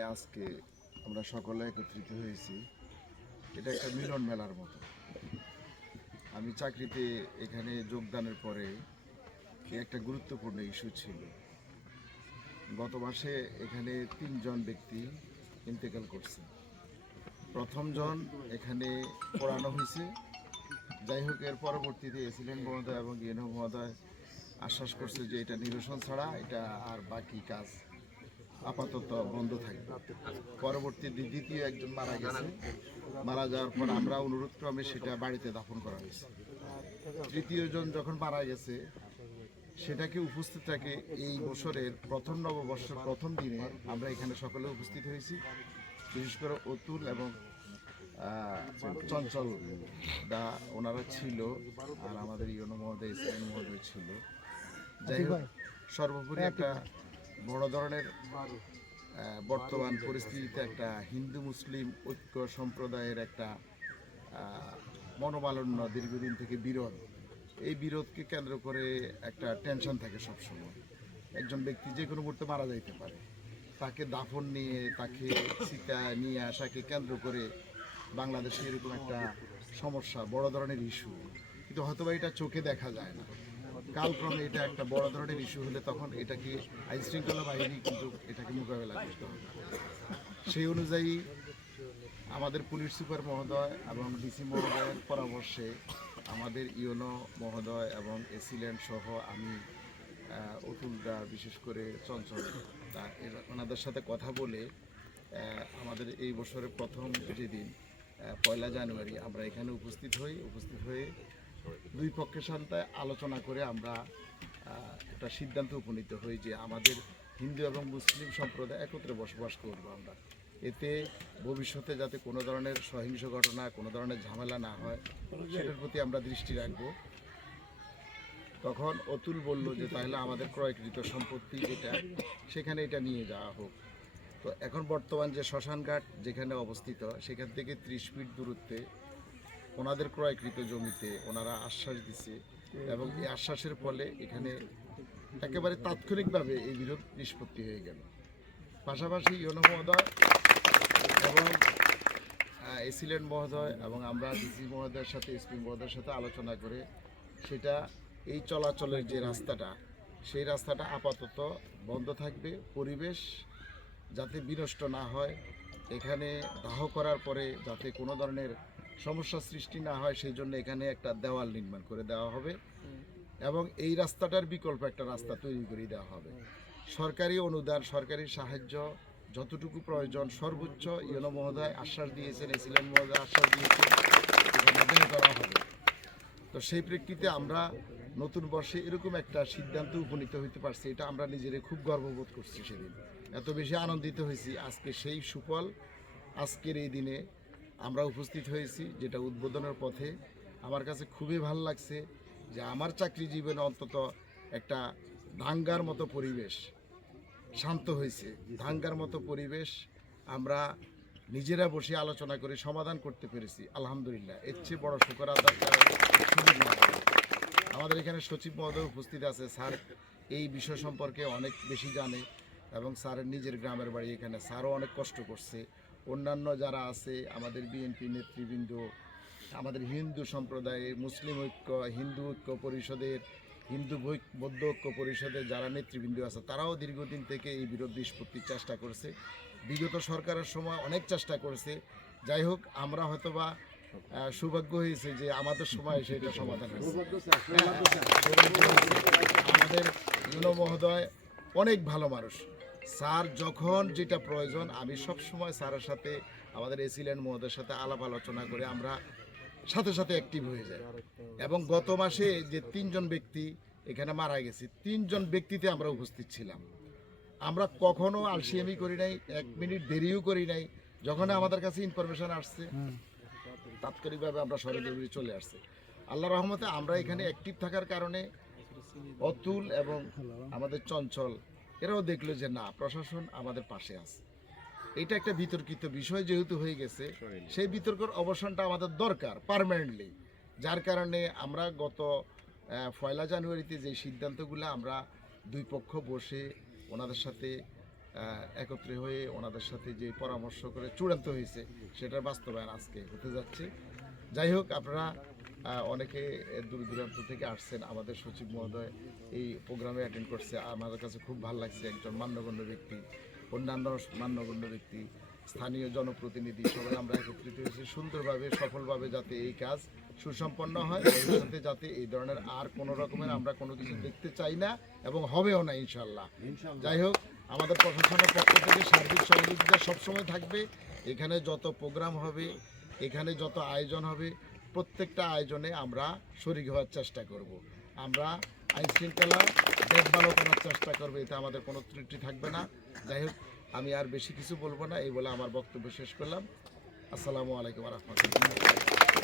এখানে আজকে আমরা সকলে একত্রিত হয়েছি। এটা একটা মিলন মেলার মতো। আমি চাকরিতে এখানে যোগদানের পরে একটা গুরুত্বপূর্ণ ইস্যু ছিল। গত মাসে এখানে তিনজন ব্যক্তি ইন্তেকাল করছে। প্রথমজন এখানে পড়ানো হয়েছে। যাই হোক, এর পরবর্তীতে এসিডেন্ট মহোদয় এবং ইয়েনো মহোদয় আশ্বাস করছে যে এটা নিরসন ছাড়া এটা আর বাকি কাজ আপাতত বন্ধ থাকবে। পরবর্তী দ্বিতীয় একজন মারা গেছে। মারা যাওয়ার পর আমরা অনুরোধ ক্রমে সেটা বাড়িতে দাফন করা হয়েছে। তৃতীয় জন যখন মারা গেছে সেটাকে উপস্থিত থাকে এই বছরের প্রথম নববর্ষের প্রথম দিনে আমরা এখানে সকলে উপস্থিত হয়েছি। বিশেষ করে অতুল এবং চঞ্চল দা ওনারা ছিল আর আমাদের ইয়নো মহোদয় ইসলাম মহোদয় ছিল। যাই হোক সর্বোপরি একটা বড় ধরনের বর্তমান পরিস্থিতিতে একটা হিন্দু মুসলিম ঐক্য সম্প্রদায়ের একটা মনোমালন্য দীর্ঘদিন থেকে বিরোধ। এই বিরোধকে কেন্দ্র করে একটা টেনশন থাকে সবসময়। একজন ব্যক্তি যে কোনো মুহূর্তে মারা যাইতে পারে। তাকে দাফন নিয়ে, তাকে সীতা নিয়ে আসাকে কেন্দ্র করে বাংলাদেশে এরকম একটা সমস্যা, বড় ধরনের ইস্যু কিন্তু হয়তো এটা চোখে দেখা যায় না। কালক্রমে এটা একটা বড় ধরনের ইস্যু হলে তখন এটাকে আইন শৃঙ্খলা বাহিনী কিন্তু এটাকে মোকাবেলা করতে হবে। সেই অনুযায়ী আমাদের পুলিশ সুপার মহোদয় এবং ডিসি মহোদয়ের পরামর্শে আমাদের ইওনো মহোদয় এবং এসিল্যান্ড সহ আমি আহ, অতুলদা বিশেষ করে চঞ্চল তা ওনাদের সাথে কথা বলে আমাদের এই বছরের প্রথম যেদিন পয়লা জানুয়ারি আমরা এখানে উপস্থিত হই উপস্থিত হয়ে দুই পক্ষের সাথে আলোচনা করে আমরা একটা সিদ্ধান্ত উপনীত হই যে আমাদের হিন্দু এবং মুসলিম সম্প্রদায় একত্রে বসবাস করব আমরা। এতে ভবিষ্যতে যাতে কোনো ধরনের সহিংস ঘটনা, কোনো ধরনের ঝামেলা না হয়, সেটার প্রতি আমরা দৃষ্টি রাখব। তখন অতুল বলল যে, তাহলে আমাদের ক্রয়কৃত সম্পত্তি যেটা, সেখানে এটা নিয়ে যাওয়া হোক। তো এখন বর্তমান যে শ্মশানঘাট যেখানে অবস্থিত, সেখান থেকে ত্রিশ ফিট দূরত্বে ওনাদের ক্রয়কৃত জমিতে ওনারা আশ্বাস দিছে এবং এই আশ্বাসের ফলে এখানে একেবারে তাৎক্ষণিকভাবে এই বিরোধ নিষ্পত্তি হয়ে গেল। পাশাপাশি ইয়নো মহোদয় এবং এসিলেন্ট মহোদয় এবং আমরা ডিসি মহোদয়ের সাথে এসপি মহোদয়ের সাথে আলোচনা করে সেটা, এই চলাচলের যে রাস্তাটা, সেই রাস্তাটা আপাতত বন্ধ থাকবে। পরিবেশ যাতে বিনষ্ট না হয়, এখানে দাহ করার পরে যাতে কোনো ধরনের সমস্যা সৃষ্টি না হয় সেই জন্য এখানে একটা দেওয়াল নির্মাণ করে দেওয়া হবে। এবং এই রাস্তাটার বিকল্প একটা রাস্তা তৈরি করে দেওয়া হবে। সরকারি অনুদান সরকারি সাহায্য যতটুকু প্রয়োজন সর্বোচ্চ ইয়নো মহোদয় আশ্বাস দিয়েছেন এসিলেন মহোদয় আশ্বাস দিয়েছেন করা হবে। তো সেই প্রেক্ষিতে আমরা নতুন বর্ষে এরকম একটা সিদ্ধান্ত উপনীত হইতে পারছি এটা আমরা নিজেরা খুব গর্ববোধ করছি সেদিন। এত বেশি আনন্দিত হয়েছি আজকে সেই সুফল আজকের এই দিনে আমরা উপস্থিত হয়েছি যেটা উদ্বোধনের পথে। আমার কাছে খুবই ভালো লাগছে যে আমার চাকরি জীবনে অন্তত একটা দাঙ্গার মতো পরিবেশ শান্ত হয়েছে। দাঙ্গার মতো পরিবেশ আমরা নিজেরা বসে আলোচনা করে সমাধান করতে পেরেছি, আলহামদুলিল্লাহ। এর চেয়ে বড় শুকর আদার। আমাদের এখানে সচিব মহোদয় উপস্থিত আছে, স্যার এই বিষয় সম্পর্কে অনেক বেশি জানে এবং স্যারের নিজের গ্রামের বাড়ি এখানে, স্যারও অনেক কষ্ট করছে। অন্যান্য যারা আছে আমাদের বিএনপি নেতৃবৃন্দ আমাদের হিন্দু সম্প্রদায়ে মুসলিম ঐক্য হিন্দু ঐক্য পরিষদের হিন্দু বৌদ্ধ ঐক্য পরিষদের যারা নেতৃবৃন্দ আছে তারাও দীর্ঘদিন থেকে এই বিরোধ নিষ্পত্তির চেষ্টা করেছে। বিগত সরকারের সময় অনেক চেষ্টা করেছে। যাই হোক আমরা হয়তোবা সৌভাগ্য হয়েছে যে আমাদের সময় এসে এটা সমাধান আমাদের ইউনো মহোদয় অনেক ভালো মানুষ। স্যার, যখন যেটা প্রয়োজন, আমি সব সময় স্যারের সাথে, আমাদের এসিল্যান্ড মহোদয়ের সাথে আলাপ আলোচনা করে আমরা সাথে সাথে অ্যাক্টিভ হয়ে যাই। এবং গত মাসে যে তিনজন ব্যক্তি এখানে মারা গেছে, তিনজন ব্যক্তিতে আমরা উপস্থিত ছিলাম। আমরা কখনো আলসিয়ামি করি নাই, এক মিনিট দেরিও করি নাই। যখন আমাদের কাছে ইনফরমেশন আসছে, তাৎক্ষণিকভাবে আমরা সরজমিনে চলে আসছে। আল্লাহ রহমতে আমরা এখানে অ্যাক্টিভ থাকার কারণে অতুল এবং আমাদের চঞ্চল এরাও দেখল যে না প্রশাসন আমাদের পাশে আছে। এটা একটা বিতর্কিত বিষয় যেহেতু হয়ে গেছে সেই বিতর্কের অবসানটা আমাদের দরকার পার্মানেন্টলি যার কারণে আমরা গত পয়লা জানুয়ারিতে যে সিদ্ধান্তগুলো আমরা দুই পক্ষ বসে ওনাদের সাথে একত্রে হয়ে ওনাদের সাথে যে পরামর্শ করে চূড়ান্ত হয়েছে সেটার বাস্তবায়ন আজকে হতে যাচ্ছে। যাই হোক আপনারা অনেকে দূর দূরান্ত থেকে আসছেন। আমাদের সচিব মহোদয় এই প্রোগ্রামে অ্যাটেন্ড করছে। আমাদের কাছে খুব ভালো লাগছে একজন মান্যগণ্য ব্যক্তি অন্যান্য মান্যগণ্য ব্যক্তি স্থানীয় জনপ্রতিনিধি সবাই আমরা একত্রিত হয়েছি সুন্দরভাবে সফলভাবে যাতে এই কাজ সুসম্পন্ন হয় ভবিষ্যতে যাতে এই ধরনের আর কোনো রকমের আমরা কোনো কিছু দেখতে চাই না এবং হবেও না ইনশাল্লাহ যাই হোক আমাদের প্রশাসনের পক্ষ থেকে সার্বিক সহযোগিতা সবসময় থাকবে। এখানে যত প্রোগ্রাম হবে এখানে যত আয়োজন হবে প্রত্যেকটা আয়োজনে আমরা শরিক হওয়ার চেষ্টা করব। আমরা আইন শৃঙ্খলা দেখভালও করার চেষ্টা করব, এতে আমাদের কোনো ত্রুটি থাকবে না। যাই হোক, আমি আর বেশি কিছু বলব না, এই বলে আমার বক্তব্য শেষ করলাম। আসসালামু আলাইকুম রহমতুল্লাহ।